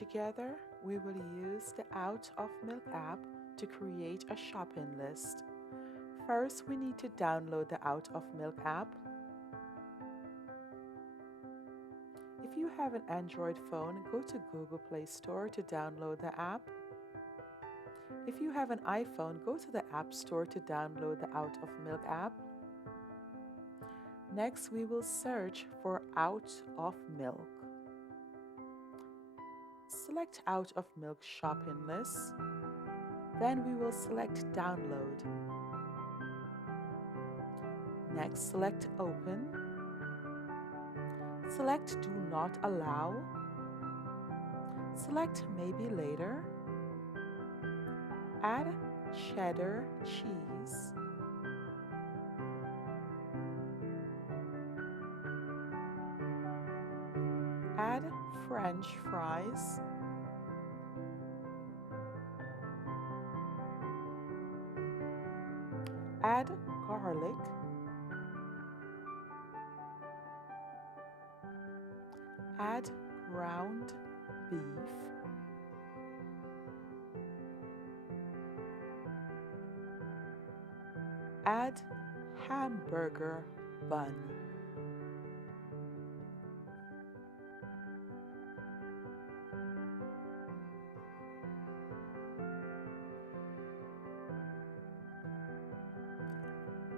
Together, we will use the Out of Milk app to create a shopping list. First, we need to download the Out of Milk app. If you have an Android phone, go to Google Play Store to download the app. If you have an iPhone, go to the App Store to download the Out of Milk app. Next, we will search for Out of Milk. Select Out of Milk shopping list. Then we will select Download. Next, select Open. Select Do Not Allow. Select Maybe Later. Add cheddar cheese. Add French fries. Add garlic. Add ground beef. Add hamburger bun.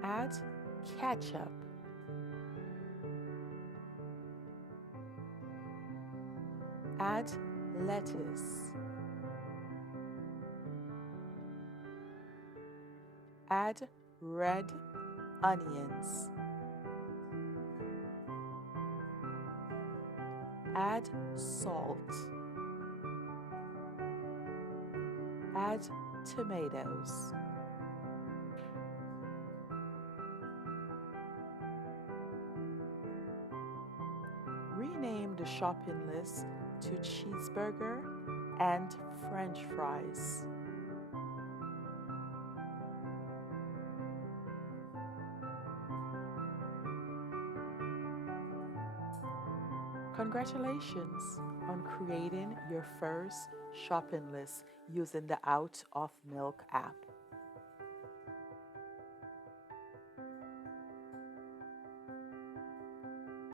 Add ketchup. Add lettuce. Add red onions. Add salt. Add tomatoes. Rename the shopping list to Cheeseburger and French fries. Congratulations on creating your first shopping list using the Out of Milk app.